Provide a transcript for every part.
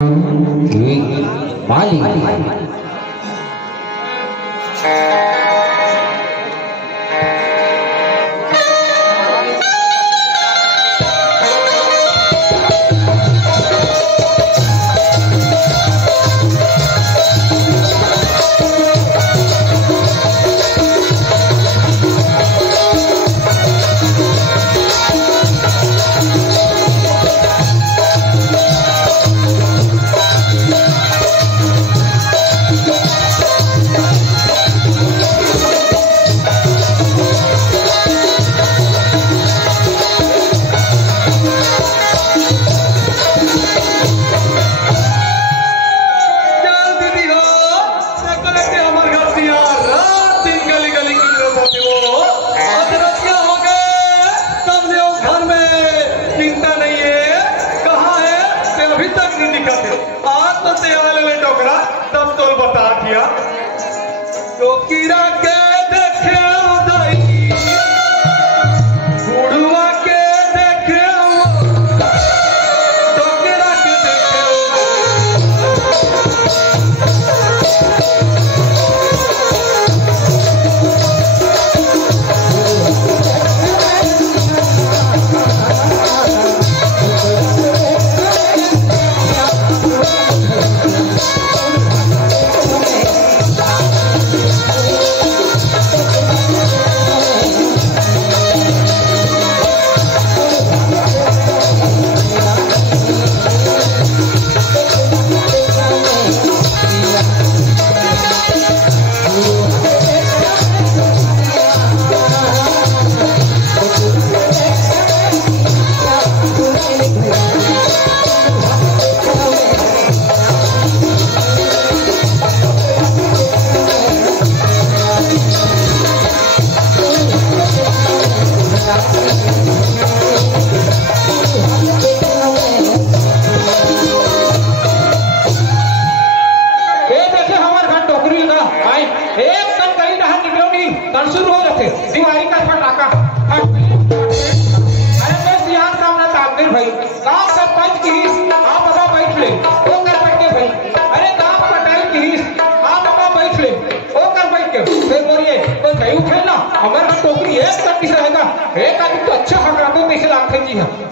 माली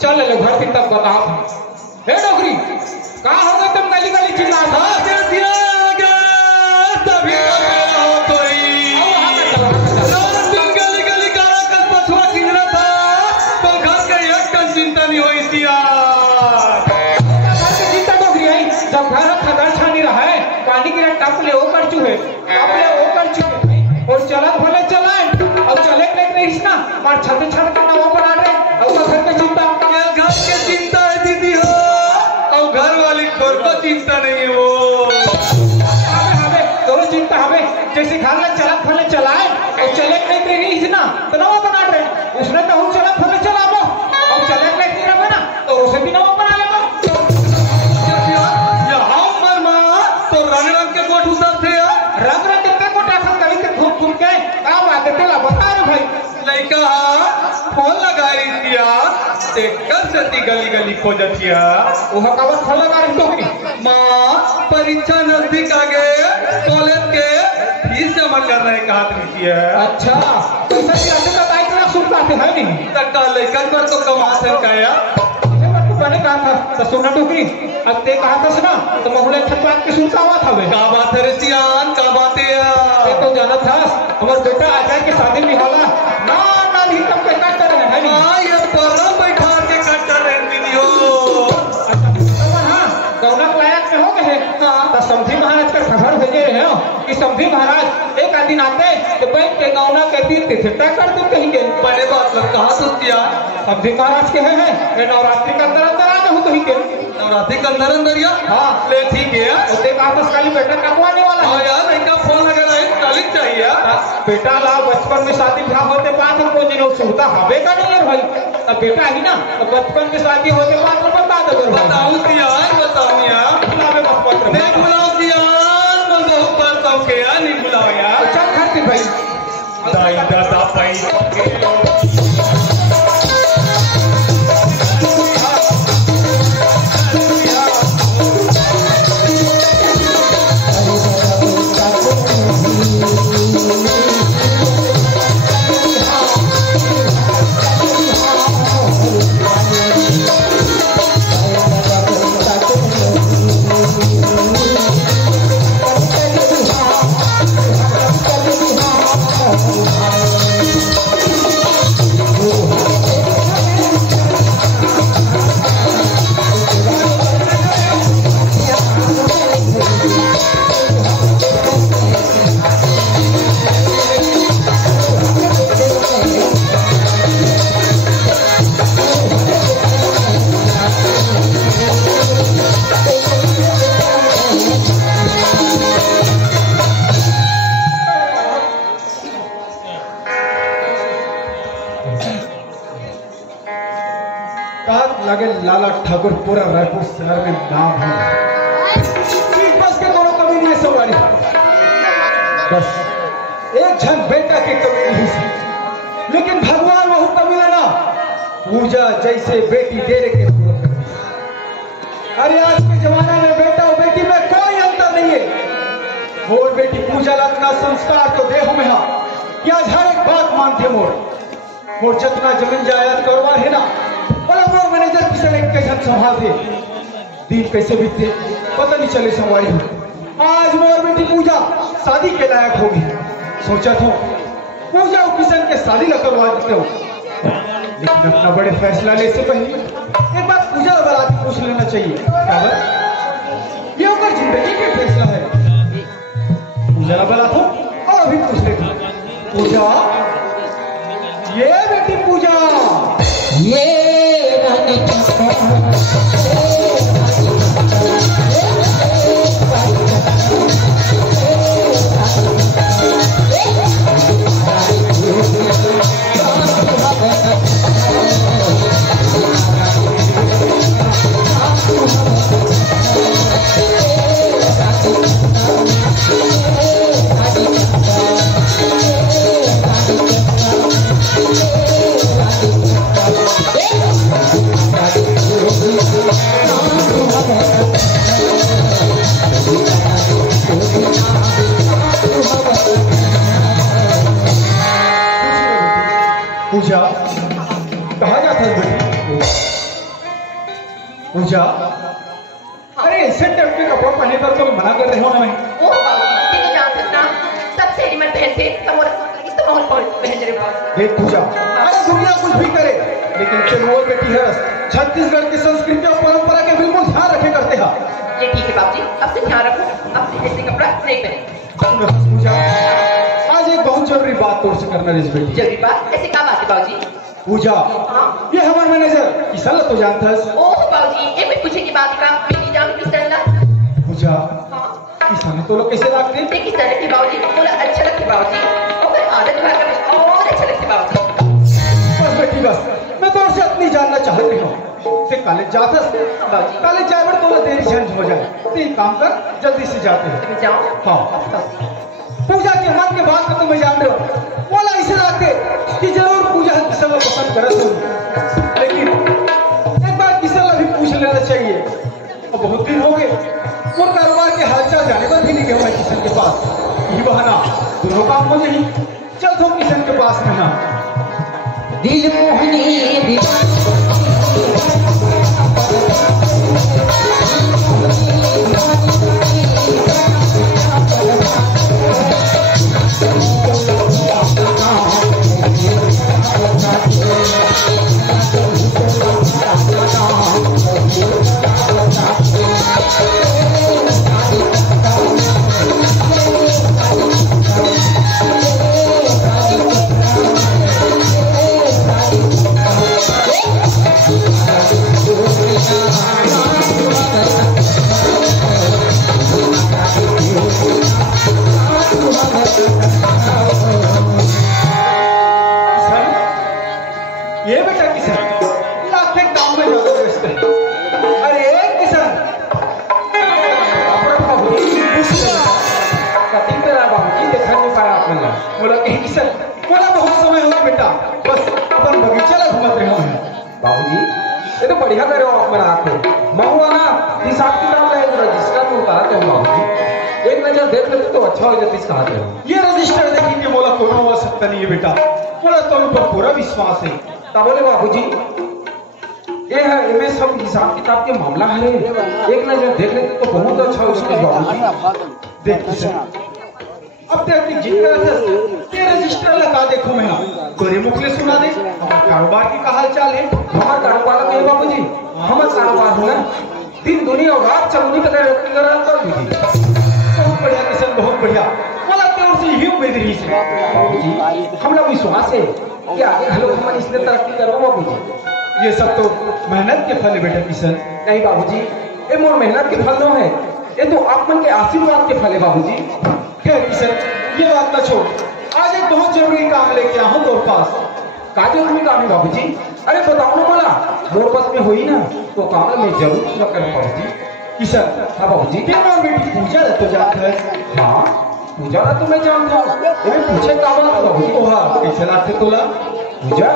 चल ले घर की तब बता। हे डोगरी कहाँ हो गए तुम? गली गली चिल्ला था तभी गली गली गाना कल पछुआ किधरा था तो घर के एक टन चिंता नहीं हुई थी यार। चिंता डोगरी है जब घर खबर छानी रहा है पानी की टप ले वो कर चुके और चला भले चलाए और चले नहीं ना मार छते छत का नवा बना रहे और घर के चिंता चिंता है दीदी हो और घर वाली खोर को चिंता नहीं है वो हमें दोनों चिंता हमें जैसे घर में चला फले चलाए और चले नहीं ना तो नवा बना रहे उसने तो हम चला फले चला वो और चले नहीं रहा ना तो उसे भी नवा बना लेगा। यहाँ मरमा तो रंग रंग के कोट उतर थे रंग रंग के कोट ऐसा कभी के घूम घूम के काम आते थे बता रहे भाई लड़का फोन लगा रही थी कर सती गली गली खोजतिया वह कवर फोन लगा रही तो माँ परीक्षा नजदीक आ गए कॉलेज के फीस जमा कर रहे कहा है। अच्छा कैसे ऐसे का दाई का सुनता है नहीं तक लेकर पर तो कमा से काया मैंने कहा था तो सुना डोकरी अब ते कहा था सुना तो महुले छटवाट के सुनता हुआ था वे का बात है रे सियान का बात है तो जाना था हमार बेटा आ जाए के शादी में होला ना ना नहीं तब पे काट रहे हैं हां ये परम बैठा के काट रहे वीडियो। हां गौना लायक में हो गए तो समझी महाराज का खबर भेजे रहे हो कि समझी महाराज एक दिन आते तो बैठ के गौना के तीर तीर्था कर दो कहीं के बड़े बात लग कहा सुतिया समझी महाराज के है ये नवरात्रि का अंदर अंदर आ जाओ कहीं के नवरात्रि का अंदर अंदर या हां ले ठीक है उते कहा तो काली बेटा कटवाने वाला हां यार इनका फोन लगा रहा है काली चाहिए बेटा ला बचपन में शादी ब्याह होते बाद हमको जिनो सुविधा हवे का नहीं है भाई अब बेटा ही ना तो बचपन में शादी होते बाद बता दो बताऊं यार बुलावे मत नहीं बुलाओ यार मैं बहुत परेशान के यार नहीं बुलाओ यार चल खाते भाई दाई दादा भाई ठाकुर पूरा रायपुर शहर में नाम है। बस के दोनों कमी नहीं है सवारी, बस एक झन बेटा की कमी नहीं थी, लेकिन भगवान वह कमी लेना पूजा जैसे बेटी दे रहे के। अरे आज के जमाने में बेटा और बेटी में कोई अंतर नहीं है। और बेटी पूजा लगना संस्कार तो देह में है कि आज हर एक बात मानते मोर जितना जमीन जायदाद कारोबार है ना, बोला मोर मैनेजर किसी एक कैसे संभालते, दिन कैसे बीतते पता नहीं चले संवारी। आज मोर बेटी पूजा शादी के लायक होगी, सोचा था पूजा और किशन के शादी न करवा देते हो, लेकिन अपना बड़े फैसला ले से पहले एक बार पूजा बराती पूछ लेना चाहिए। क्या ये ऊपर जिंदगी के फैसला है। पूजा बला तो और अभी पूछ लेती पूजा, ये बेटी पूजा ये पूजा कहा जाता है बेटी पूजा। अरे ऐसे टाइप के कपड़ों पहने पर तो मना कर रहे हो ना मैं। ओ बाबूजी तो जानते ना सबसे रिमन पहनते समोर इस माहौल पर पहन रहे बाबू। देख पूजा, अरे दुनिया कुछ भी करे लेकिन चलवल बेटी है, छत्तीसगढ़ की संस्कृति और परंपरा के बिल्कुल ध्यान रखे करते हैं। ये ठीक है बाबूजी, अब से ध्यान रखो, अब से ऐसे कपड़ा नहीं पहने। पूजा आज एक बहुत जरूरी बात तोड़ से करना है बेटी। जरूरी बात? ऐसे क्या बात है बाबूजी? पूजा ये हमारे मैनेजर किसान तो जानता है। ओह बाबूजी ये मैं पूछे की बात का मैं जान किस तरह पूजा किसान तो लोग कैसे लगते हैं? किस तरह की बाबूजी बोला अच्छा लगती बाबूजी, और फिर आदत भाग और अच्छा लगती बाबूजी। बस बेटी बस मैं तो आपसे अपनी जानना चाहती हूँ से कॉलेज जाता बाबूजी, कॉलेज जाए पर तो देरी झंझ हो जाए तो एक काम कर जल्दी से जाते हैं। जाओ। हाँ पूजा के मन के बात तो मैं जान रहा हूँ, बोला ऐसे रखे कि जरूर पूजा किसान को पसंद करे तो, लेकिन एक बार किसान अभी पूछ लेना चाहिए। और बहुत दिन हो गए वो कारोबार के हालचाल जाने पर भी नहीं गया किसान के पास, ये बहाना दोनों काम हो जाए। चल तो किसान के पास में ना दिल मोहनी ये बेटा किसान लाख एक दाम में ज्यादा बेचते हैं। अरे किसान कटिंग करा बाबूजी, देखा नहीं पाया आपने। बोला किसान बोला बहुत समय हो गया बेटा, बस अपन बगीचा ला घूमत रहे हैं। बाबूजी ये तो बढ़िया करे हो आप मेरा आके महुआ ना हिसाब किताब का एक रजिस्टर में उतारते हो बाबूजी, एक नजर देख लेते तो अच्छा हो जाती इसका हाथ में। ये रजिस्टर देखी के बोला कोनो हो सकता नहीं है बेटा, बोला तो ऊपर पूरा विश्वास है। तब बोले बाबूजी ये है इनमें सब हिसाब किताब के मामला है, एक नजर देख लेते तो बहुत अच्छा हो जाता बाबूजी। देख किसान अब तक अपनी जिद कर ये रजिस्टर लगा देखो मैं गोरे मुखले सुना दे कारोबार की हाल चाल है। हमारा कारोबार नहीं बाबूजी, हमारा कारोबार है ना दिन दुनिया और रात चलनी का बहुत बढ़िया किसान बहुत बढ़िया, बोला तो से ही उम्मीद रही है बाबूजी। हम लोग विश्वास है कि आगे हम लोग हमारी इसलिए तरक्की करो बाबूजी। ये सब तो मेहनत के फल है बेटा किशन। नहीं बाबूजी ये मोर मेहनत के फल नहीं है, ये तो आप मन के आशीर्वाद के फल है बाबूजी। क्या किशन ये बात ना छोड़, आज एक बहुत जरूरी काम लेके आया हूँ तोर पास। का जरूरी काम है बाबूजी? अरे बताओ ना बोला मोर बस में हुई ना तो काम मैं जरूर पूरा कर पड़ती। किशन हाँ बाबूजी। फिर मैं बेटी पूजा ला तो जात है। हाँ पूजा ला तो मैं जानता हूँ, ये पूछे का बात बाबूजी। ओ हाँ कैसे लागते तोला? पूजा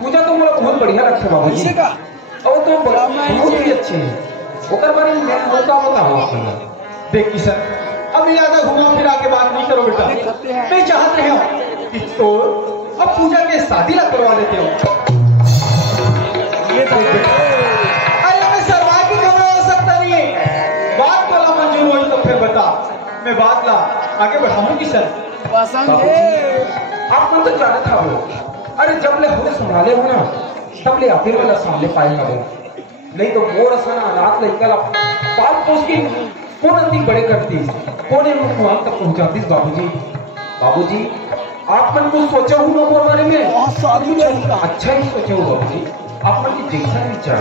पूजा तो मुझे बहुत बढ़िया लगता है बाबूजी, और तो बहुत ही अच्छी है। ओकर बारे में मैं होता बताओ आपको। देख किशन अब ज्यादा घुमा फिरा के बात नहीं करो बेटा। मैं चाहते हैं कि तो अब पूजा के शादी ला करवा देते हो। अरे मैं सरवा की घबरा हो सकता नहीं है। बात तो ला मंजूर हुई तो फिर बता, मैं बात ला आगे बढ़ाऊं किशन। आप मन तो जाना था वो। अरे जब ले हो संभाले हो ना तब ले फिर वाला सामने पाएगा वो, नहीं तो मोर असना अनाथ लड़का ला पाल पोस के कौन अंतिम बड़े करती कौन मुकाम तक पहुंचाती। बाबूजी बाबूजी आप मन को सोचा हूँ ना मोर बारे में अच्छा ही सोचा हूँ बाबूजी, आप मन की जैसा विचार।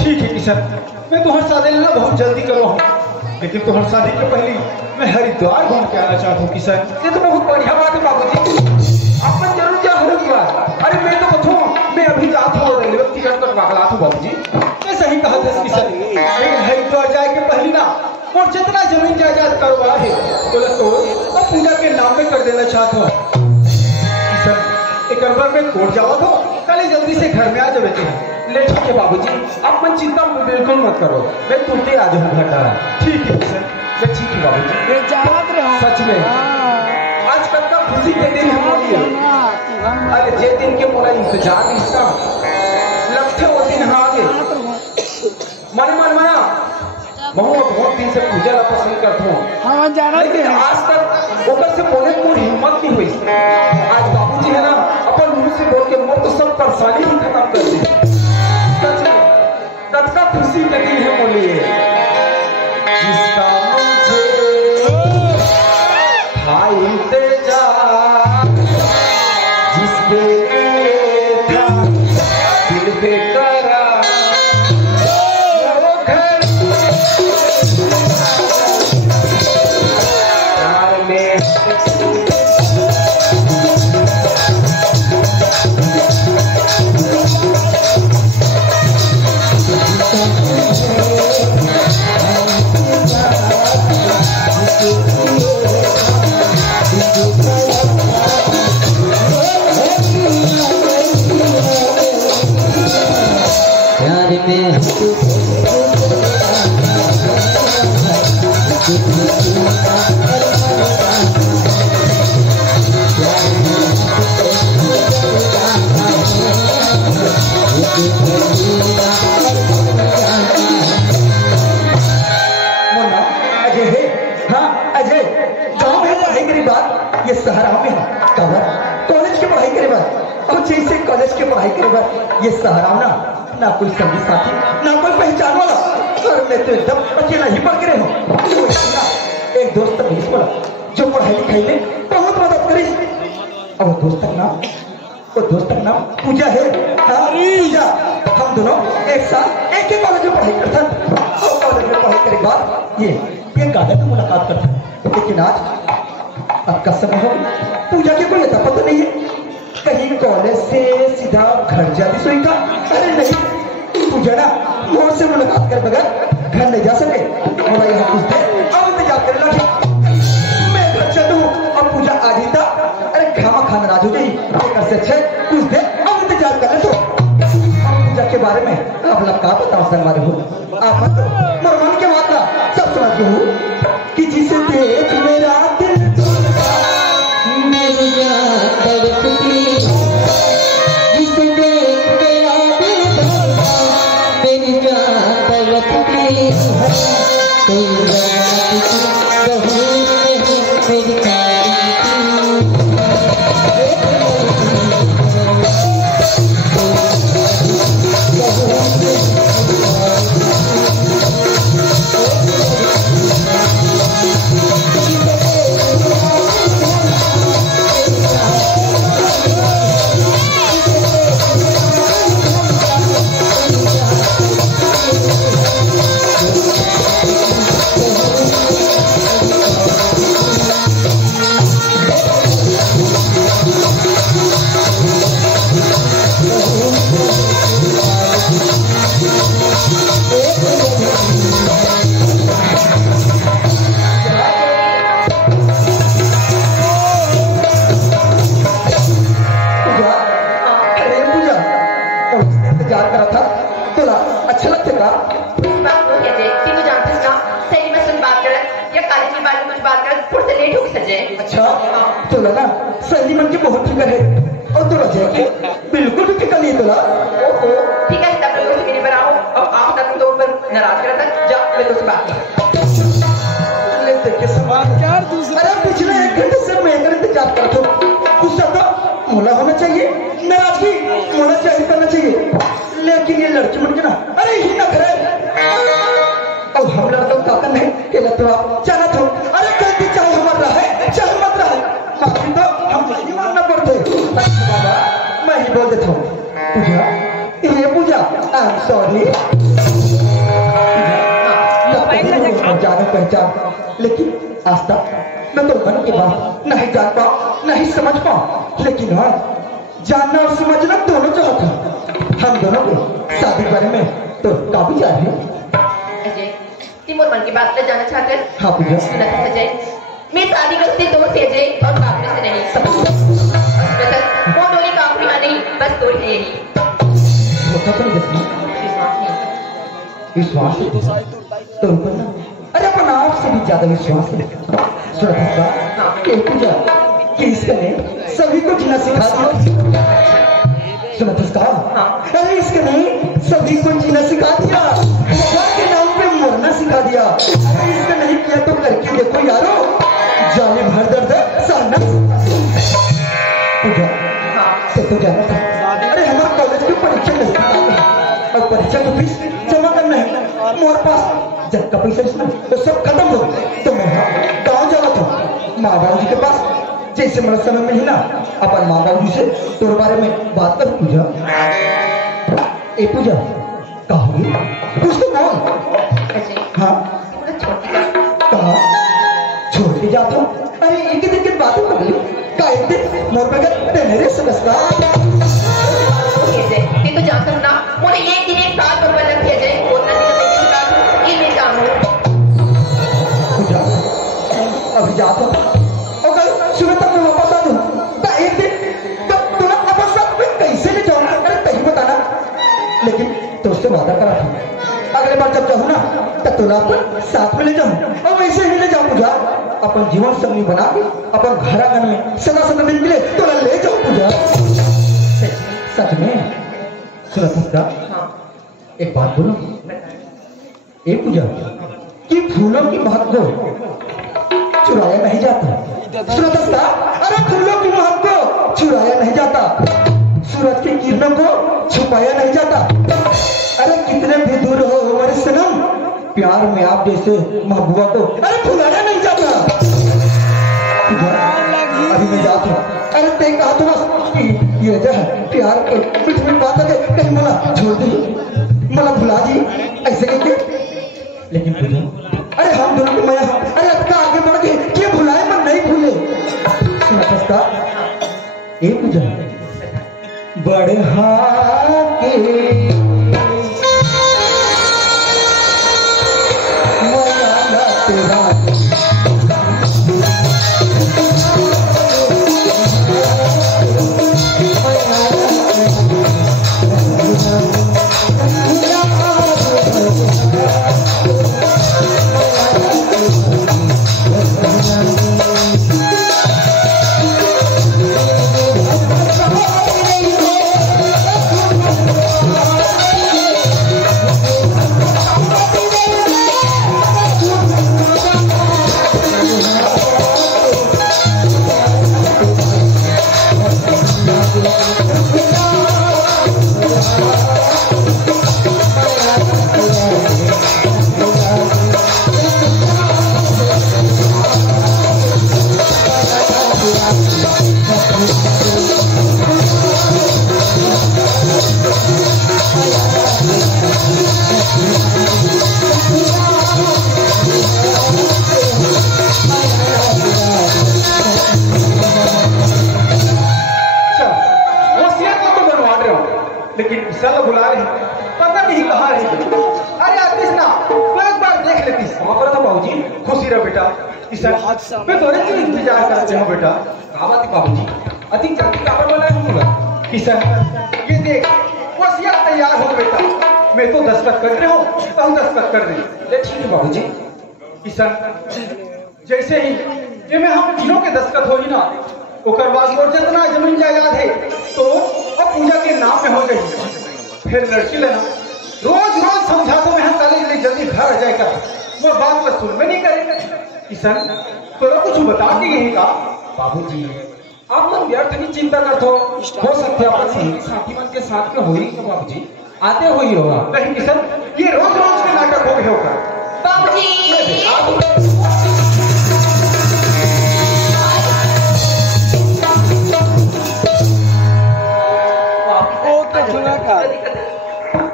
ठीक है किशन, मैं तुम्हारी शादी लेना बहुत जल्दी करो हूँ, लेकिन तुम्हारी शादी के पहले मैं हरिद्वार घूम के आना चाहता हूँ किशन। ये तो बहुत बढ़िया बात है बाबूजी, अपन जरूर क्या हरिद्वार। अरे मैं तो बता मैं अभी जाता हूँ रेलवे टिकट कटवा हूँ बाबूजी। मैं सही कहा था किशन, लेकिन हरिद्वार जाए के पहले ना और जितना जमीन जायदाद करवा है बोला तो अब पूजा के नाम में कर देना चाहता हूँ किशन। एक बार मैं कोर्ट जावा तो कल ही जल्दी से घर में आ जावे थे। ले ठीक है बाबूजी, आप मन चिंता बिल्कुल मत करो, मैं तुरंत आ जाऊँ घर। ठीक है किशन, मैं ठीक है बाबूजी। सच में आज कल का खुशी के दिन है बोलिए। अरे जे दिन के मोला इंतजार इसका लगते वो दिन हाँ आगे मन मन मना बहुत दिन से पूजा ला पसंद करता हूँ, लेकिन आज तक ऊपर से बोले को हिम्मत नहीं हुई। आज बाबूजी है ना अपन मुंह से बोल के मोर तो सब परेशानी ही खत्म कर दी। सच में कब का खुशी का दिन है बोलिए। जिसका मुझे था इंतजार, जिसके लिए था दिल बेकरार, वो घर प्यार में ये सहारा ना कोई संगी साथी ना कोई पहचान वाला, और मैं तो एकदम अकेला ही पड़ गए हूँ। एक दोस्त मिस बोला जो पढ़ाई लिखाई में बहुत मदद करी, और वो दोस्त का नाम पूजा है। पूजा हम दोनों एक साथ एक ही कॉलेज में पढ़ाई करते हैं, और कॉलेज में पढ़ाई करने के बाद ये गार्डन में मुलाकात करते हैं। लेकिन आज अब का समय हो, पूजा की कोई अता पता नहीं है, कहीं कॉलेज से सीधा घर जाती सोई था। अरे नहीं, पूजा ना मोर से मुलाकात कर बगैर घर नहीं जा सके, और यहाँ कुछ देर अब इंतजार कर लगे। मैं घर चलूं और पूजा आ ही था। अरे खामा खाना नाराज हो गई, घर से अच्छे कुछ देर अब इंतजार कर ले। तो पूजा के बारे में अब लगा बताओ सर वाले हो आप मन के बात ना सब समझ गए हो कि जिसे देख मेरा दिल थोड़ा सा लेट हो गया सजे। अच्छा तो ना सही मन की बहुत फिक्र है और तो रजे के बिल्कुल भी फिक्र नहीं तोला। ओहो ठीक है तब लोगों से मेरी बनाओ अब आप तक तो पर नाराज कर तक जा मैं तो बात नहीं ले देख के सवाल यार दूसरा अरे पिछले 1 घंटे से मैं इंतजार कर रहा हूँ। गुस्सा तो मोला होना चाहिए, नाराजगी होना चाहिए करना चाहिए, लेकिन ये लड़की मुझे ना अरे ही ना करे। अब हम लड़कों का ताकत नहीं कि लतवा जाना तो अरे गलती चाहे हमारा है चाहे मत रहे माफी तो हम नहीं मानना पड़ते। बाबा मैं ही बोल देता हूँ पूजा ये पूजा आई एम सॉरी जाने पहचान लेकिन आज तक मैं तो मन की बात नहीं जान पाऊँ नहीं समझ पाऊँ, लेकिन आज जानना और समझना दोनों चाहता हूँ। हम दोनों को शादी बारे में तो काफी जा रहे हैं। अजय तिमोर मन की बात ले जाना चाहते हैं। हाँ पूजा सुना था अजय मैं शादी करती तो से अजय और काफी से नहीं समझ वो डोली काफी नहीं बस तो है यही होता तो जैसे विश्वास तो ऊपर ना अरे अपन आप से भी ज्यादा विश्वास है। सुना पूजा कि इसने सभी को जीना सिखा दिया। सुना अरे इसके नहीं सभी को जीना सिखा दिया, भगवान के नाम पे मरना सिखा दिया। अरे इसका नहीं किया तो करके देखो यारो जाने भर दर्द सहना। पूजा तो जाना था अरे हमारे कॉलेज की परीक्षा नहीं और परीक्षा की फीस जमा करना है मोर पास जब का पैसा इसमें तो सब खत्म हो तो मैं गाँव जाना था माँ बाबू जी के पास। जैसे मेरा समय में ही ना अपन माँ बाबू जी से तोर बारे में बात कर। पूजा ए पूजा कहोगे कुछ तो बोल। हाँ कहा छोड़ के जाता हूँ अरे एक दिन की बात कर ली का एक दिन मोर बगैर तेरे समझता तो जानता हूँ ना मुझे एक दिन एक साल पर बदल भेजे और ये मैं जानूँ अभी जाता अगर सुबह तक मैं वापस आ दूँ तो एक दिन तो तुला अपन साथ में कैसे ले जाऊंगा अरे तही बताना। लेकिन तो उससे वादा करा था अगले बार जब जाऊँ ना तो तुला अपन साथ में ले जाऊँ और वैसे ही ले जाऊँ। पूजा अपन जीवन संगी बना के अपन घर आंगन में सदा सदा दिन के लिए तुला ले जाऊँ। पूजा सच में सुना एक बात बोलो एक पूजा कि फूलों की महक को चुराया नहीं जाता। सुना अरे फूलों की महक को चुराया नहीं जाता, सूरज की किरणों को छुपाया नहीं जाता। अरे कितने भी दूर हो हमारे सनम प्यार में आप जैसे महबूबा को अरे भुलाया नहीं जाता। अभी मैं जाता हूँ अरे ते कहा तो बस ये जो है प्यार के कुछ भी बात है कहीं मला छोड़ दी मला भुला दी ऐसे करके। लेकिन पूजा अरे हम दोनों को मैं अरे अक्का आगे बढ़ के क्या भुलाए मन नहीं भूले। सुना सस्ता ए पूजा बड़े हाके मयाला तेरा लेकिन सल बुला रही पता नहीं कहाँ रही। अरे आतिश ना तो एक बार देख लेती वहाँ पर था बाबूजी। खुशी रहो बेटा किशन मैं थोड़े से इंतजार करते हूँ बेटा। कहा बात बाबूजी अधिक जल्दी कहाँ पर बनाऊंगा। किशन ये देख वसीयत तैयार हो बेटा, मैं तो दस्तखत कर रहे हो तो दस्तखत कर दे। ठीक है बाबूजी। किशन जैसे ही ये में हम तीनों के दस्तखत होई ना ओकर बाद मोर जितना जमीन जायदाद है तो अब पूजा के नाम में हो गई। फिर लड़की लेना रोज रोज समझा तो मैं कॉलेज ले जल्दी घर आ जाएगा वो बात में सुन में नहीं करेगा। किशन तोरा कुछ बता के यही का बाबूजी आप मन व्यर्थ की चिंता करते हो सकते अपन सही साथी मन के साथ में होई क्या बाबूजी आते हुई होगा। नहीं किशन ये रोज रोज के नाटक हो गए होगा। बाबूजी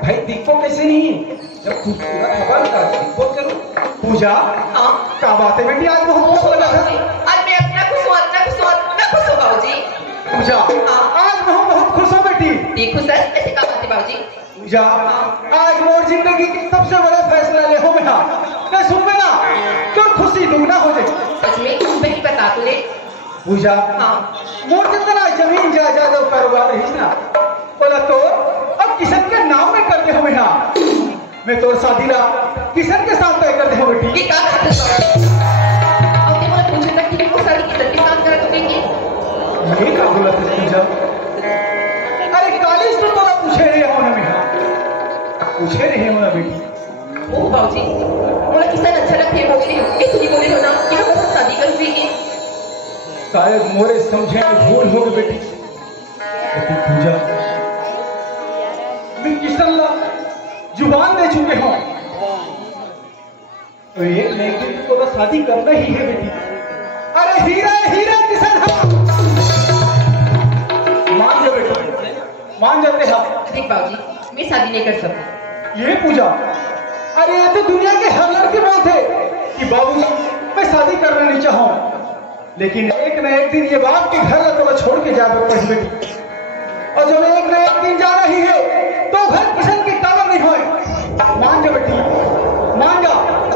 भाई दीपो कैसे नहीं जब खबर का दीपो करूं पूजा हाँ क्या बात है बेटी आज बहुत खुश लगा था। आज मैं अपना खुश हूँ बाबूजी। पूजा आज मैं बहुत खुश हूँ बेटी। ये खुश है ऐसे क्या बात है बाबूजी? पूजा आज मोर जिंदगी की सबसे बड़ा फैसला ले हो बेटा मैं सुन में ना तो खुशी दुगना हो जाए। सच में वही बता तू ले। पूजा हाँ मोर जितना जमीन जायदाद और कारोबार रही ना बोला तो अब किशन के नाम में कर दे हो बेटा। मैं तो शादी ला किशन के साथ तय कर दे हो बेटी। ये क्या करते हो? अब मुझे पूछे तक कि वो सारी किधर के काम करा तुम्हें की? ये क्या बोला था पूजा? अरे कॉलेज तो तोरा पूछे रहे हो ना बेटा पूछे रहे हो ना बेटी। ओ बाबूजी मुझे किसान अच्छा लगते हो गए इसलिए बोले हो ना कि हम शादी कर देंगे। शायद मोरे समझे में भूल हो गई बेटी। लेकिन पूजा मैं किशन ला जुबान दे चुके हो तो एक नहीं कि तो शादी करना ही है बेटी। अरे हीरा हीरा किशन मान जा बेटा मान जाते हैं। देख बाबूजी मैं शादी नहीं कर सकता। ये पूजा अरे ये तो दुनिया के हर लड़के बोलते कि बाबूजी मैं शादी करना नहीं चाहूँ लेकिन एक न एक दिन ये बाप के घर तो छोड़ के जा पहले और जब एक न एक दिन जा रही है तो घर किशन की काला नहीं होए। मान जा बेटी मान जा।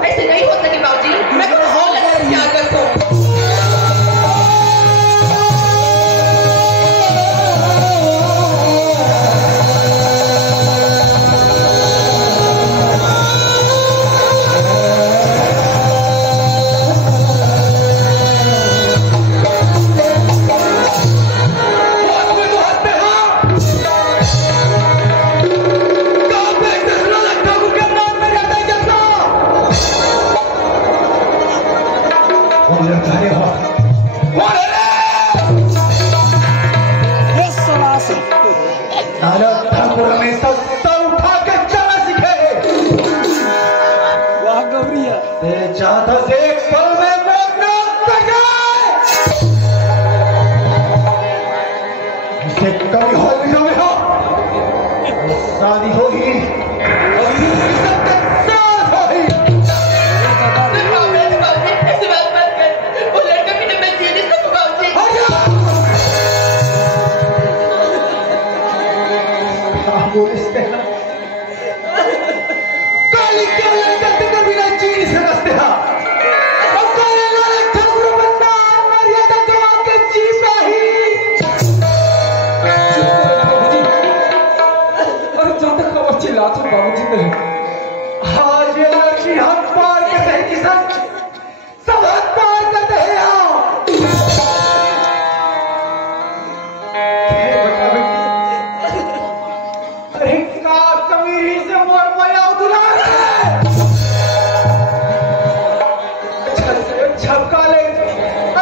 ऐसे नहीं हो सके बाबूजी मैं तो और लगा क्या करता हूँ। शादी होगी काली क्या लड़का तेरे बिना जी नहीं सकते हैं और काले लाल ठाकुर बंदा मर्यादा कमा के जी पाही। अरे जब तक खबर चिल्ला तो बाबूजी ने आज ये लड़की हाथ पार के है किसान सब हाथ पार करते हैं अरे का कमीरी से मोर माया उतरा अच्छा से अच्छा काले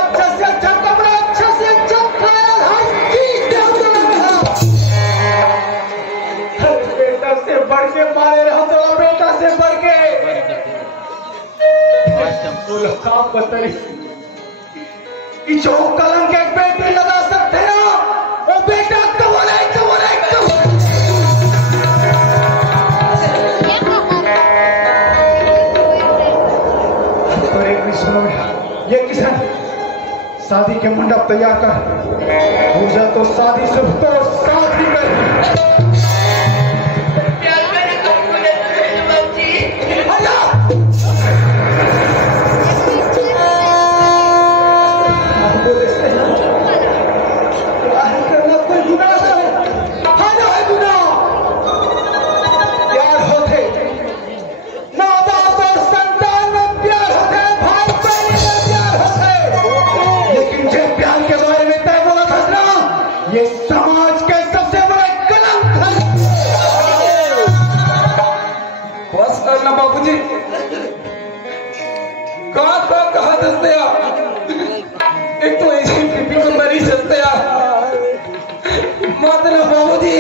अच्छा से अच्छा कपड़ा अच्छा से अच्छा खाया हर चीज दे उतरा बेटा से बढ़ के मारे रहो तो बेटा से बढ़ के काम बताई कि जो कलम के एक बेटे लगा सकते हो वो बेटा कब सुनो ये किसान शादी के मंडप तैयार कर पूजा तो शादी से तो शादी कर बाबूजी कहा दसते एक तो ऐसे पीपी में मरी सकते मतलब बाबूजी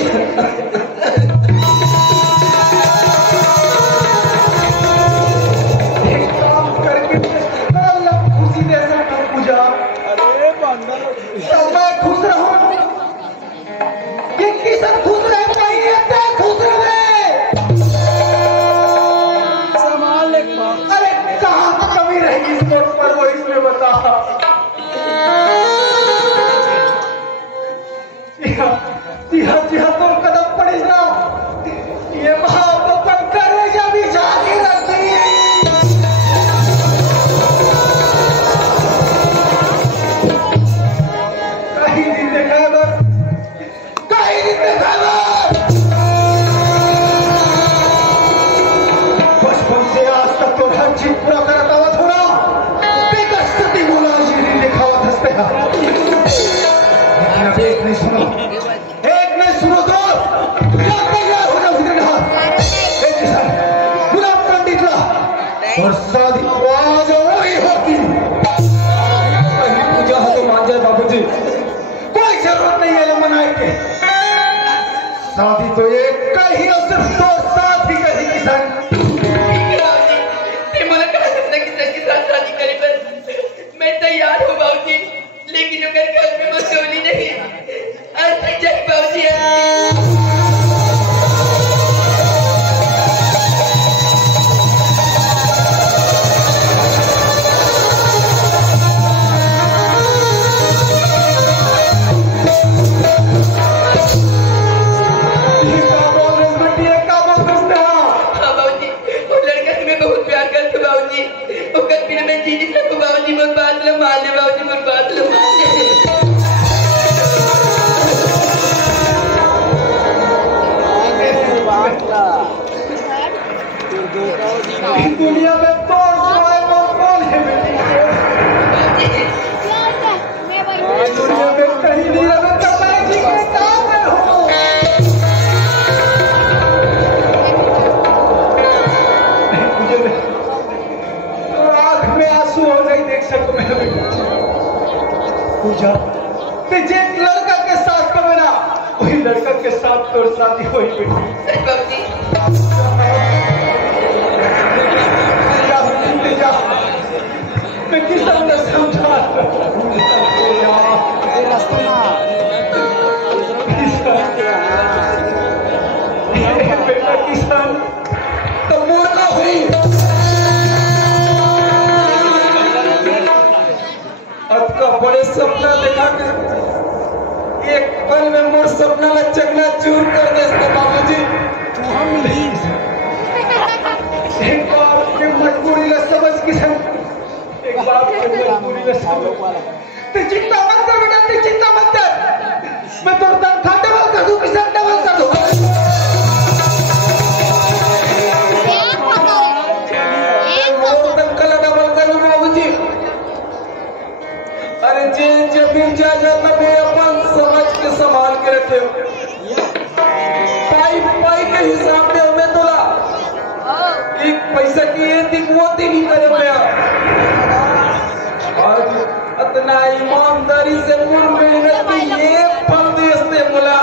एक काम करके अल्लाह खुशी दे सकता पूजा। अरे बंदर मैं खुश रहूं कि किसान खुश रहे चाहिए खुश रहे संभाल ले। अरे कहाँ कमी रहेगी इस कोट पर वो इसमें बता। जी हाँ तो कदम पड़े ना ये महापन करे जब जाके रखी कहीं नहीं देखा बचपन से आज तक तो हर चीज पूरा करता हुआ थोड़ा बेकस्ती बोला जी नहीं देखा हुआ धसते लेकिन अब एक नहीं सुनो तो गुलाब पंडितला और शादी आज वही होगी। कहीं पूजा हो तो मान जाए बाबूजी कोई जरूरत नहीं है मनाए के शादी तो एक कहीं और सिर्फ दो साथ ही कहीं किसान शादी करे पर मैं तैयार हूँ बाबूजी लेकिन अगर घर में मसौली नहीं आज तक जाए बाबूजी। दुनिया में कौन है बेटी दुनिया में कहीं नहीं रहे तो मैं जी के साथ में हूँ। आंख में आंसू हो नहीं देख सकूं मैं पूजा जिस लड़का के साथ तो मेरा वही लड़का के साथ तो शादी हुई बेटी। मैं किसान ने समझा बेटा किसान तो मोरना हुई अब का बड़े सपना देखा के एक पल में मोर सपना में चकना चूर कर दे बाबूजी हम नहीं एक बात के मजबूरी ले समझ किसान एक बात के मजबूरी ले समझ ते चिंता मत कर बेटा ते चिंता मत कर मैं तो तनख्वाह डबल कर दूं किसान डबल कर दूं। अरे जे जमीन जायदाद में अपन समझ के संभाल के रखे पाई के हिसाब में हमें तोला एक पैसा की ये दिन वो दिन ही करे मैं आज इतना ईमानदारी से मुर मेहनत में ये फल देते बोला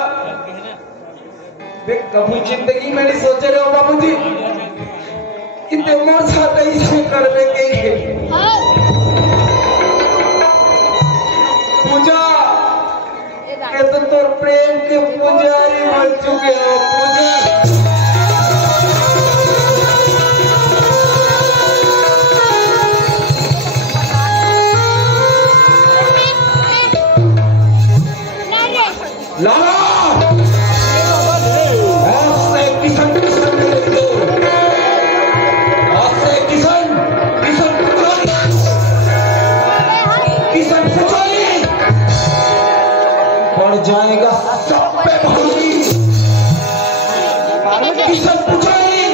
देख कभी जिंदगी में नहीं सोचे रहे हो बाबूजी इतने मोर साथ ऐसे करने के पूजा ये तो तोर प्रेम के पुजारी बन चुके हो पूजा। लाला जाएगा सब पे भारी किसान पुजारी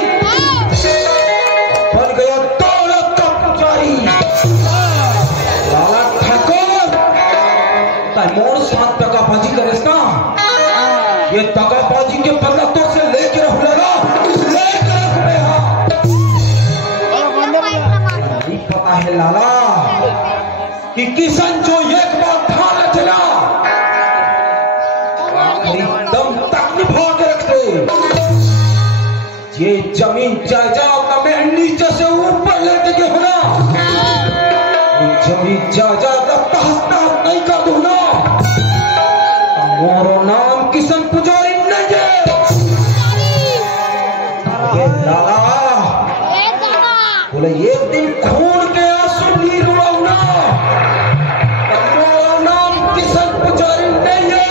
बन गया दौलत का पुजारी लाला ठाकुर मोर साथ दगाबाजी करेस ना ये दगाबाजी के बदला तो से लेके रहूंगा है लाला कि किशन जो एक बार ठान लेते ना आखिरी दम तक निभा के रखते। ये जमीन जायदाद का मैं नीचे से ऊपर लेके के होना, जमीन जायदाद का तहस नहीं कर दूं ना, मोरो नाम किशन पुजारी नहीं है। ये लाला बोले एक दिन खून के आंसू नहीं रुलाऊं ना, मोरो नाम किशन पुजारी नहीं है।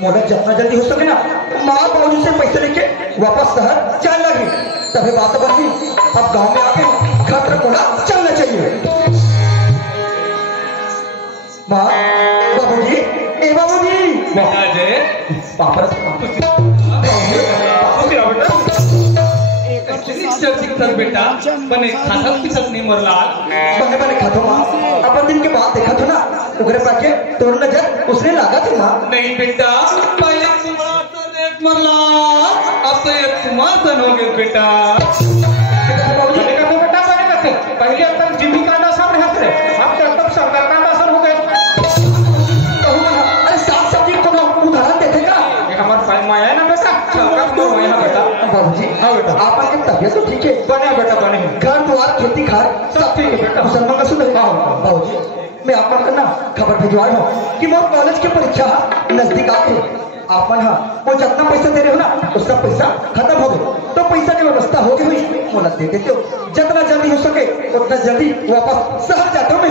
मोड़ा जितना जल्दी हो सके ना माँ बाबू से पैसे लेके वापस शहर चल लगी, तभी बात बनती। अब गांव में आके खतर कोड़ा चलना चाहिए। माँ बाबूजी, ए बाबूजी, पापा बेटा बने खाता पिसत नहीं मरलाल बने बने खातो माँ। अपन दिन के बाद देखा था ना उगरे पाके तोड़ नजर उसने लगा थी माँ। नहीं बेटा पहले तुम्हारा तो एक मरलाल, अब तो एक तुम्हारा सन हो गया बेटा। बेटा पहले अपन जीविका का सब रहते रहे, अब तक तब सरकार का शासन हो गए। अरे साफ सब्जी को उदाहरण देते का हमारे माया है ना बेटा, सरकार तो माया बेटा। बाबूजी हाँ बेटा आपन के तबियत तो ठीक है? बने बेटा बने घर द्वार खेती खार सब ठीक है बेटा। मुसलमान का सुन रहे बाबूजी मैं आप पर करना खबर भिजवाए हो कि मोर कॉलेज की परीक्षा नजदीक आके आप मन वो जितना पैसा दे रहे हो ना उसका पैसा खत्म हो गए तो पैसा की व्यवस्था हो गई हुई मोला दे देते हो जितना जल्दी हो सके उतना जल्दी वापस शहर जाता हूँ मैं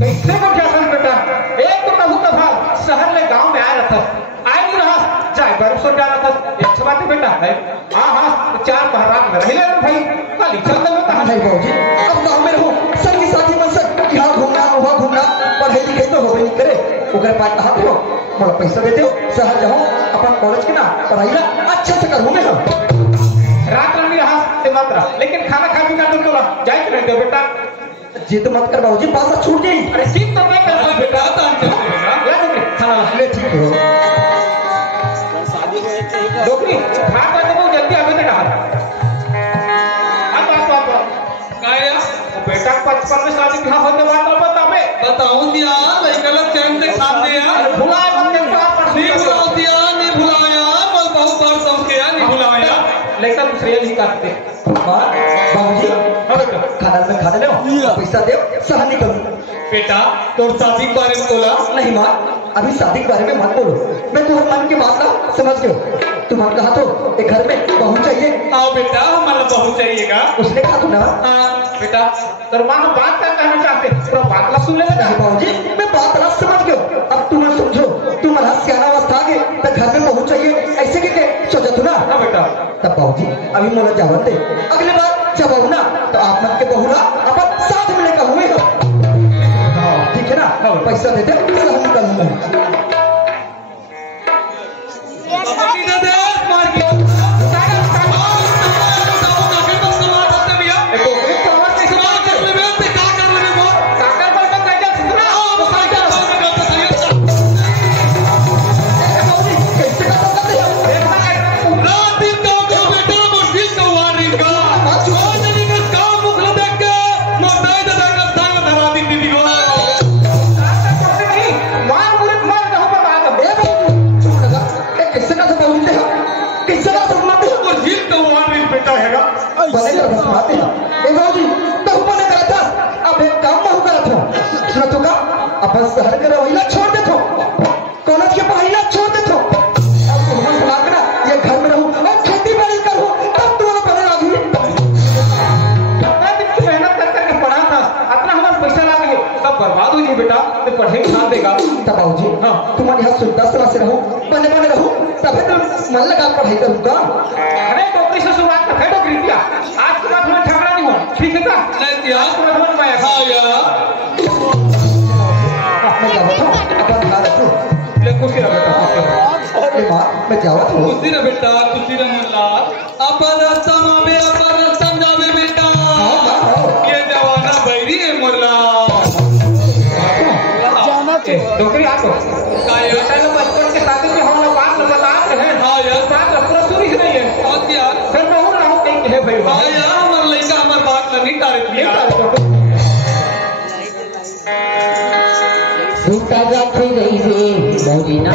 कैसे को क्या कर बेटा एक तो कहूँ तो भाग शहर ले गांव में आया था आए नहीं रहा जाए बर्फ सो जा रहा था एक बात है बेटा है हाँ चार पहरात में रह ले भाई कल चल दे कहाँ नहीं बाबूजी अब गाँव में रहो संगी साथी मन सक यहाँ घूमना वहाँ घूमना पढ़ाई लिखाई तो हो नहीं करे ओकर पास कहाँ हो मोला पैसा देते हो शहर जाओ अपन कॉलेज के ना पढ़ाई ना अच्छे से करूँ मैं रात रंगी रहा से मात्रा लेकिन खाना खा भी कर दो जाए नहीं दो बेटा जिद मत कर बाबूजी पासा छूट गई अरे सीट तो मैं कर बेटा खाना ले ठीक हो डोकरी खा कर दो जल्दी आवे ना बेटा 55 में शादी ब्याह होने वाला बतावे बताऊं दिया लड़का लोग चैन से खाते हैं भुलाए मत नहीं भुलाओ दिया नहीं भुलाया मल बहुत बार समझे नहीं भुलाया लड़का दूसरे नहीं काटते बाबूजी खाना में खा ले पैसा दे शहर निकल बेटा तोर शादी के बारे में बोला नहीं माँ अभी शादी के बारे में मत बोलो मैं तुम्हारे मन की बात ना समझ गयो तुम्हारे कहा तो एक घर में बहू चाहिए आओ बेटा हमारा बहू चाहिएगा उसने कहा तो ना बेटा तोर माँ बात क्या कहना चाहते पूरा बात ला सुन लेगा बाबूजी मैं बात ला समझ गयो अब तुम समझो तुम्हारा सियाना अवस्था आ गए तो घर में बहू चाहिए ऐसे के सोचा तू ना बेटा तब बाबूजी अभी मोला जावन दे अगले बार जब बहू ना तो आप मन के बहू ना अपन साथ मिले का हुए ठीक है ना पैसा देते हम निकल अपन शहर के रवैया छोड़ दे तो कॉलेज के पढ़ाई छोड़ दे तो अब तुम ना ये घर में रहूं और खेती बाड़ी करूं तब तुम्हारा पढ़ने लगी मेहनत करके पढ़ा था अपना हमारा पैसा लगे सब बर्बाद हो गई बेटा तो पढ़े ध्यान देगा तब बाबूजी हाँ तुम्हारे यहाँ सुविधा तरह से रहूं बने बने रहूं तभी तो मन लगा पढ़ाई करूंगा अरे डॉक्टरी से शुरुआत कर डॉक्टरी किया आज के बाद हमारा झगड़ा नहीं हुआ ठीक है नहीं आज के बाद मैं हाँ यार खुशी रह मैं जावत हूँ खुशी रह बेटा खुशी रह मुल्ला अपन समझे अपन समझावे बेटा ये जवाना बैरी है मुल्ला डॉक्टरी आपको बचपन के साथ में हम लोग बात बताते हैं हाँ यार बात पूरा सुनी नहीं है और क्या फिर मैं हूँ रहा कहीं है भाई हाँ यार हमारे लड़का हमारे बात नहीं तारीफ किया सुनता जाती रही है मौजी ना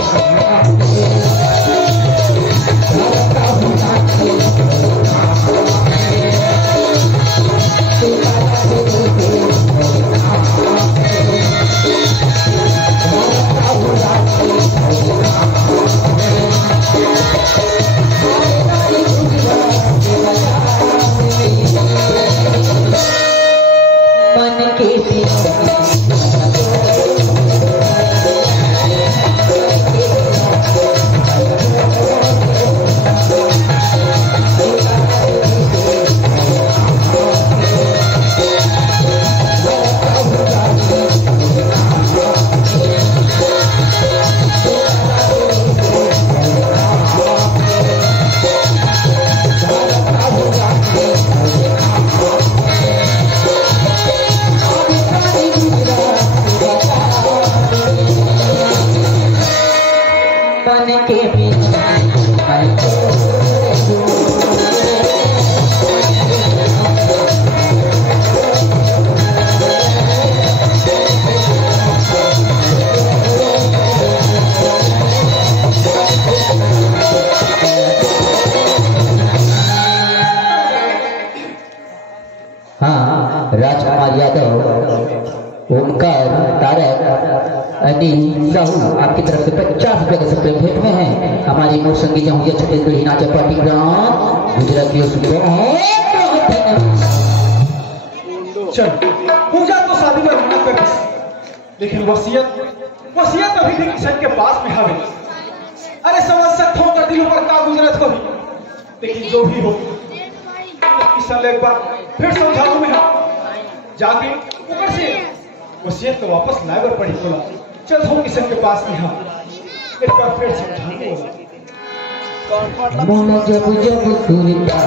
मन के राजकुमार यादव, ओमकार, तारक, अनिल, साहू आपकी तरफ से 50 रुपए का सप्रे भेंट में है। हमारी मोर संगीत होंगे छत्तीसगढ़ी नाचा पार्टी ग्राम गुजरातियों से चल पूजा तो शादी में मना कर, लेकिन वसीयत अभी भी किशन के पास में हवे। अरे समझ सकता हूँ दिलों पर का गुजरत हो, लेकिन जो भी हो किशन एक बार फिर समझाऊं मैं जाके ऊपर से वसीयत को वापस लाए बर पड़ी बोला। चल हूँ किशन के पास में हाँ एक बार फिर समझाऊं मोना जब जब कुरिता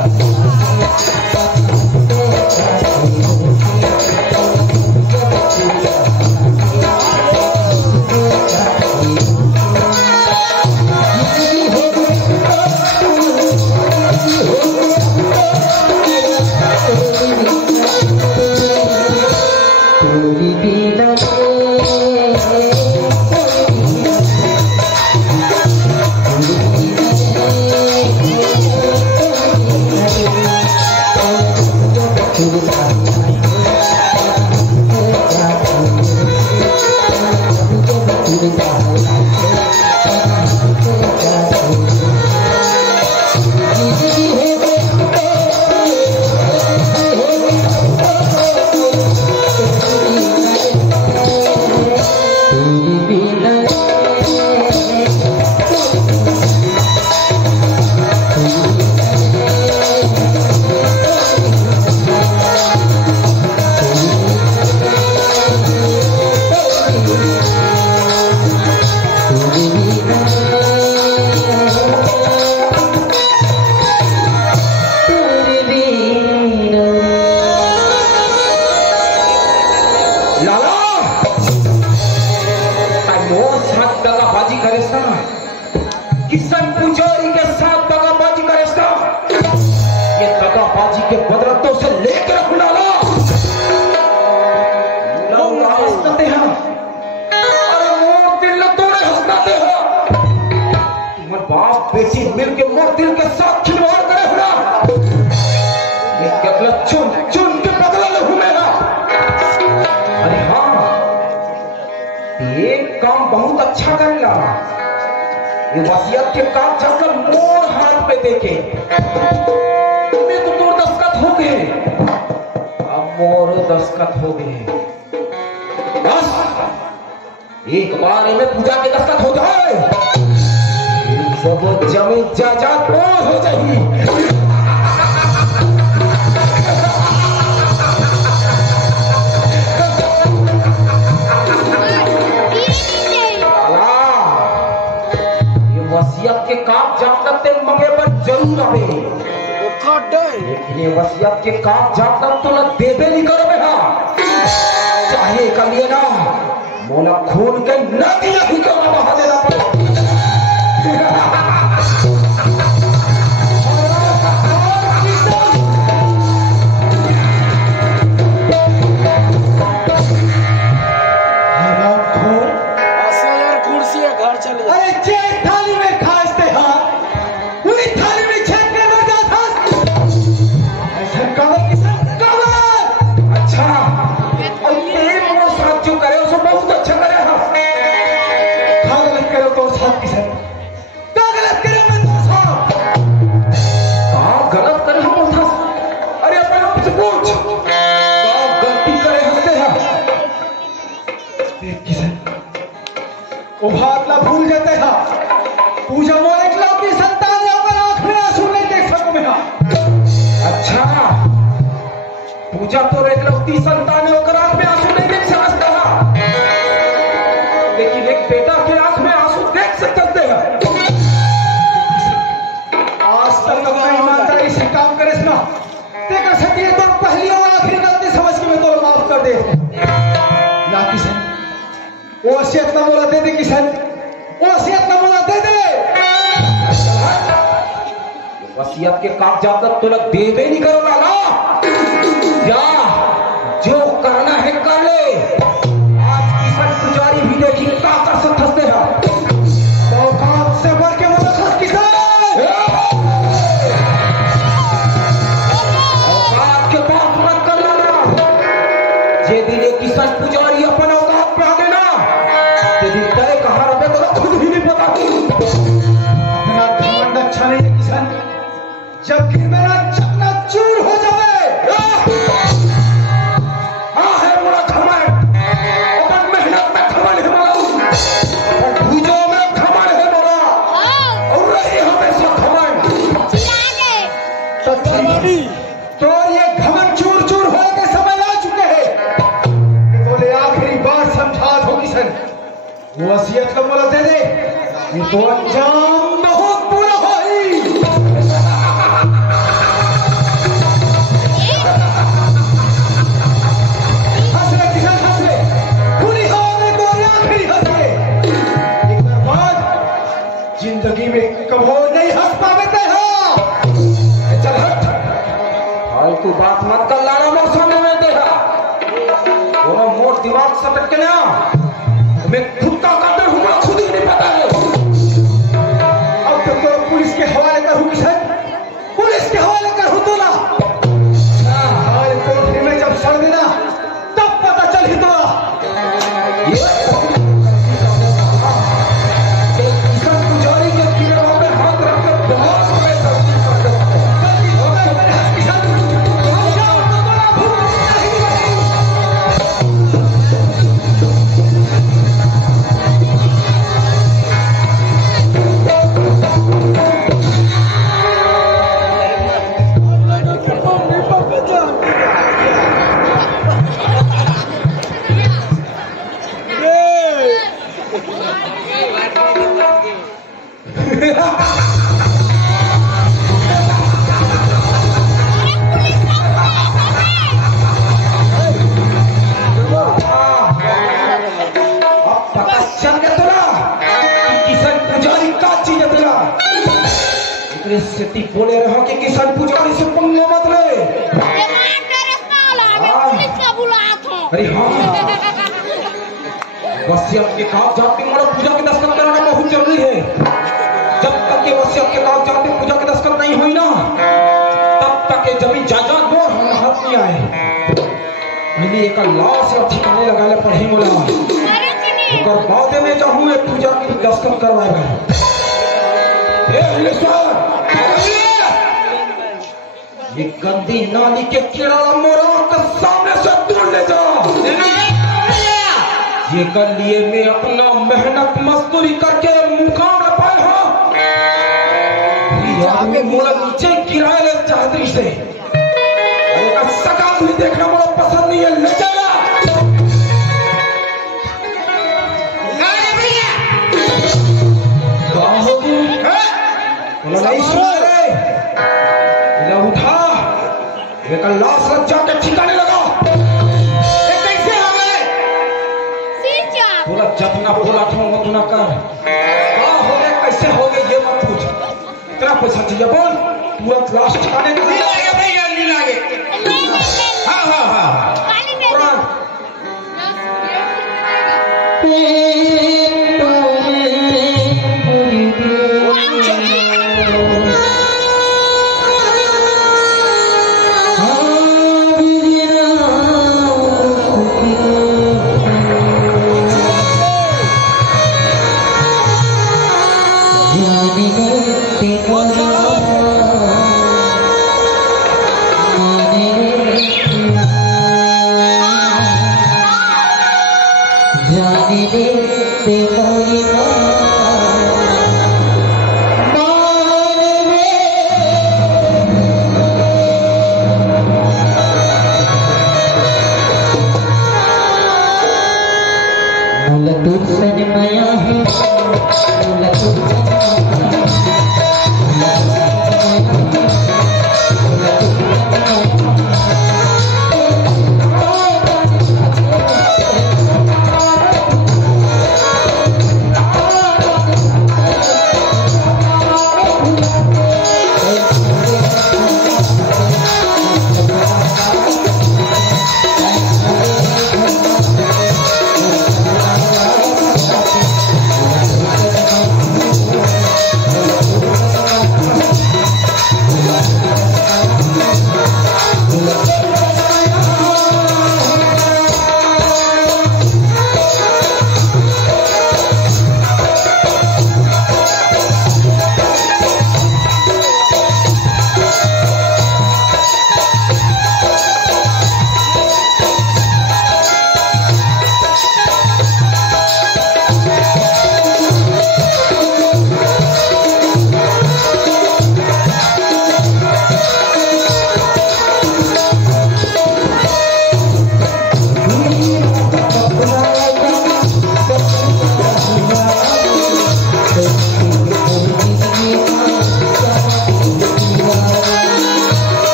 किशन पुजारी के साथ दगाबाजी करे साहब, ये दगाबाजी के बदला तो उसे लेकर रखना लो। हंसते हैं, अरे मोर दिल न तोड़े हंसते हो। तुम्हारे बाप बेटी मिलके मोर दिल के साथ खिलवाड़ करे हो ना, ये गलत चुन चुन के बदला लहू मेरा। अरे हाँ, ये काम बहुत अच्छा करेगा। ये वसीयत के कागजात का मोर हाथ पे देके तुम्हें तो तोड़ दस्तखत हो गए, अब मोर दस्तखत हो गए। बस एक बार में पूजा के दस्तखत हो जाए, सब जमीन जायदाद मोर हो जाएगी। वसीयत के कागजात लगते मंगे पर जरूर आवे, लेकिन ये वसीयत के कागजात तो न देवे नहीं करो बेटा, चाहे कर लिए ना मोला खून के नदियां भी क्यों ना बहा देना पड़े। भूल जाते हैं पूजा वो एक लौकी संतान पर आंख में आंसू नहीं देख सकूं मैं। अच्छा, पूजा तो एक लौकी संतान होकर आंख में आंसू नहीं देख सकता, लेकिन एक बेटा के आंख में आंसू देख सकते हैं। आज तक मैं ईमानदारी से काम करे ना देखा सकी तो पहली और आखिरी गलती समझ के मैं तो माफ कर दे ना किशन। वो वसीयत का मोला दे दे किशन, वसीयत का मोला दे दे। वसीयत के कागजात तो लग देवे नहीं करोगा ना, या जो करना है कर ले। आज किशन पुजारी भी देखी क्या कर सकते हैं, औकात से बढ़ के मोला सच किशन, औकात के बात मत करना। जब कि मेरा चकना चूर हो जाए। हाँ है मोरा घमंड, अपन मेहनत में घमंड है मोरा, और भूजो में घमंड है मोरा, और रही हमेशा घमंड। तो ठीक, तो ये घमंड चूर चूर होने के समय आ चुके हैं। बोले आखिरी बार समझा दो किशन, वसीयत का मोला दे दे, ये तो अंजाम बहुत बुरा होई। हंसले किसान हंसले, पूरी हवा में गोरी आखिरी हंसले। एक बार बाद जिंदगी में कभी नहीं हंस पावे ते हो। चल हट, फालतू बात मत कर, लाना मोर सामने में देखा, वो मोर दीवार से सटक के ना, मैं खुद का काटर हूँ, मुझे खुद ही नहीं पता है। अब तो पुलिस के हवाले कर हूँ किशन, पुलिस के हवाले कर हूँ तो ना। हमारे कोठरी में जब सड़ देना तब पता चल ही तो। किसान पुजारी के किरणों में हाथ रख कर बहुत बड़े गलती कर देते हैं। सिटी बोले रहो कि किसान पुजारी से पंगा मत ले। अरे हाँ, वसीयत के कागजात में मोरा पूजा के दस्तखत कराना बहुत जरूरी है। जब तक ये वसीयत के कागजात में पूजा के दस्तखत नहीं हुई ना, तब तक ये जमीन जायदाद मोर हम हाथ नहीं आए। पहले एक लाश और ठिकाने लगा ले पढ़ी मोला, और बाद में जाऊँ एक पूजा की दस्तखत करवाएगा। ये गंदी नाली के कीड़ा मोरा के सामने से दूर ले जाओ। ये कर लिए मैं अपना मेहनत मजदूरी करके मुकाम न पाए हो। ये आदमी मोरा नीचे गिराए ले चादरी से, अरे सका भी देखना मोरा पसंद नहीं है, ले जाना। नहीं सुना रे, इला उठा, एक लाश रख जाके ठिकाने लगा। कैसे हो गए? बोला जतना बोला था मत ना कर, क्या हो गए कैसे हो गए ये मत पूछ, इतना पैसा चाहिए बोल, तुरंत लाश ठिकाने का। नहीं लगे भैया, नहीं लगे। हाँ हाँ हाँ,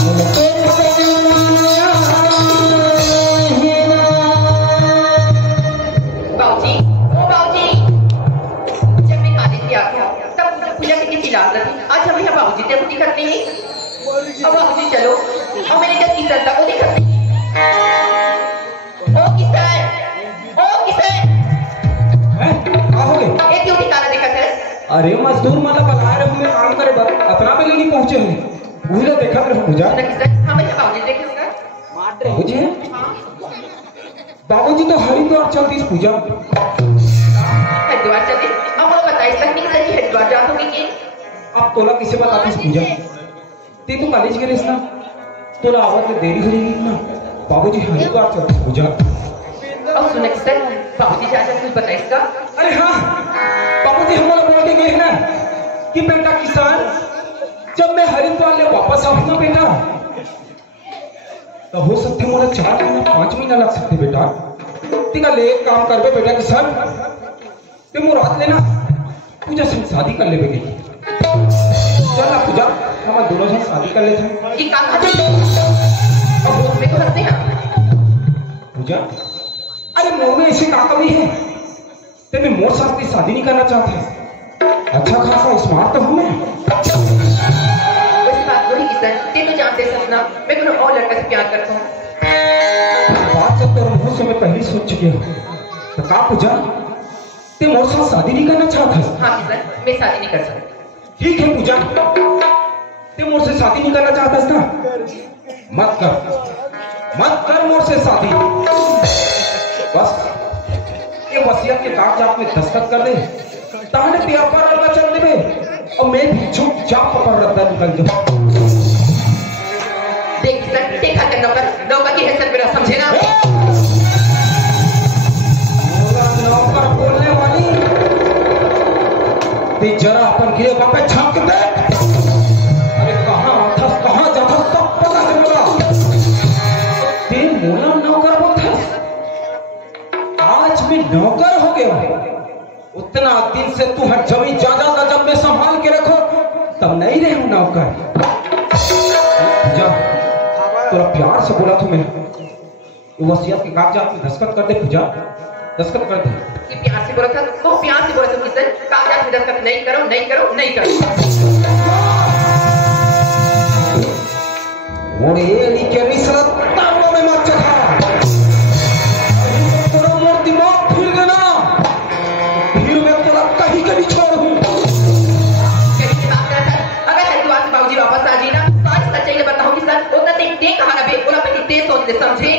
बाबूजी, ओ बाबूजी, जब मैं कॉलेज में आ गया तब पूजा की कितनी रात रही। आज हम यहाँ बाबूजी से पूरी करते हैं। अब बाबूजी चलो, और मेरे घर की संता को दिखाते हैं। ओ किसर, आओगे? एक क्यों निकाला दिखाते हैं? अरे मजदूर मतलब बता रहे हमें काम करे बर अपना पे नहीं पहुंचे हैं वही देखा कर पूजा ना किसर, हमें यहाँ बाबूजी देखे होगा। बाबूजी हैं? हाँ, बाबूजी तो हरिद्वार चलती इस पूजा हरिद्वार चले। अब वो बताइए सकती है कि हरिद्वार जा होगी कि अब तोला किसे बताती इस पूजा ते तो कॉलेज के रेस ना तोला आवत में देरी हो जाएगी ना बाबूजी हरिद्वार चलती इस पूजा अब सुना किसर, बाबूजी जा कुछ बताइए इसका। अरे हाँ बाबूजी हमारा बोल के गए ना कि बेटा किसान जब मैं हरिद्वार ले वापस आऊँ ना बेटा तो हो सकते मोला 4 महीना 5 महीना लग सकते बेटा तिका ले एक काम करबे बेटा किसान ते मोर रात लेना पूजा से शादी कर लेबे की चल ना पूजा हम दोनों से शादी कर लेते हैं ये काम खाते अब वो मेरे को हंसते हैं। पूजा अरे मोर में ऐसे का कमी है ते मैं मोर साथ की शादी नहीं करना चाहता अच्छा खासा स्मार्ट तो हूं मैं वैसी बात वही किसर, ते तो जानते सपना मैं कोई और लड़का से प्यार करता हूँ। बात तो तेरे मुंह से मैं पहले सोच चुकी हूँ तो का पूजा ते मोर साथ शादी नहीं करना चाहता हाँ किसर, मैं शादी नहीं कर सकती। ठीक है पूजा ते मोर से शादी नहीं करना चाहता ना मत कर मोर से शादी बस ये वसीयत के कागजात में दस्तखत कर दे ताने तेरा पर रद्दा चल देवे और मैं भी चुपचाप पर रद्दा निकल जाऊं देख किसर, देखा कर नौकर की हैसियत मेरा समझे ना। नौकर बोलने वाली ते जरा अपन गिरे बापे छाप के देख अरे कहां था कहां जाता सब पता चलेगा ते मोला नौकर बोलता आज मैं नौकर हो गया उतना दिन से तू हर जमीन जायदाद का जब मैं संभाल के रखो तब नहीं रहे नौकर जा तोरा प्यार से बोला मैं वसीयत के कागजात में दस्तखत कर दे पूजा दस्तखत कर दे कि प्यार से बोला था तो प्यार से बोला था किसर, कागजात में दस्तखत नहीं करो नहीं करो नहीं करो। और ये लिखे रिश्वत तांबों में मत चढ़ा तेरा मोर दिमाग फिर गया ना फिर मैं तेरा कहीं के भी छोड़ हूं कहीं की बात करता है, अगर हरिद्वार से बाबूजी वापस आ जाए ना सारी सच्चाई ले बताओ किसर, उतना ते कहा ना बे बोला पे कितने सोच ले समझे।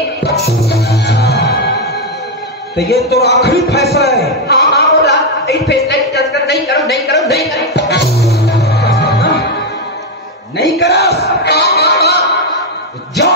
तो ये तो आखिरी फैसला है हाँ बोला इस फैसले की दस्तखत नहीं करो नहीं करो नहीं करो। नहीं करा जा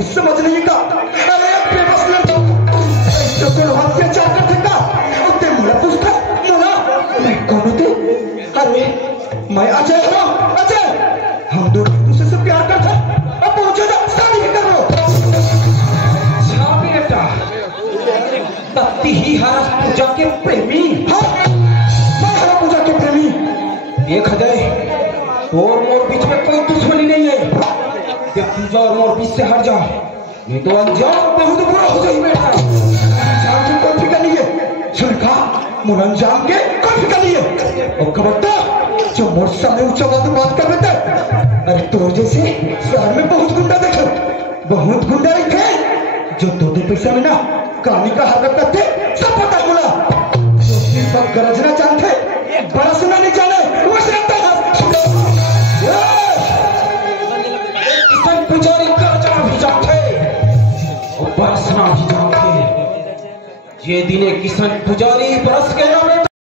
भी समझ नहीं का। अरे बेबस लड़का जो तो हत्या चाहता था उतने मुला पूछता मुला मैं कौन होते? अरे मैं अजय हूँ, अजय। हम दोनों एक दूसरे से प्यार करते, अब पहुंचो ना, शादी करो। बेटा तत्ती ही हर पूजा के प्रेमी। हाँ मैं हर पूजा के प्रेमी। देख दे और मोर बीच में कोई दुश्मनी नहीं है। ये पूजा और मोर बीच से हट जा, ये तो अंजाम बहुत बुरा हो जाए बेटा। अंजाम की कोई फिक्र नहीं है, सुनखा मुन अंजाम के कोई फिक्र नहीं है। और कबड्डा जो मोर सामने ऊंचा बात कर लेते, अरे तो जैसे शहर में बहुत गुंडा देखे, बहुत गुंडा रखे जो दो पैसा में ना कहानी का हरकत करते, सब पता बोला गरजना जानते, बरसना नहीं जाने वो रहता है। किसान पुजारी गरजना भी जानते और बरसना भी जानते। ये दिन किसान पुजारी बरस के ना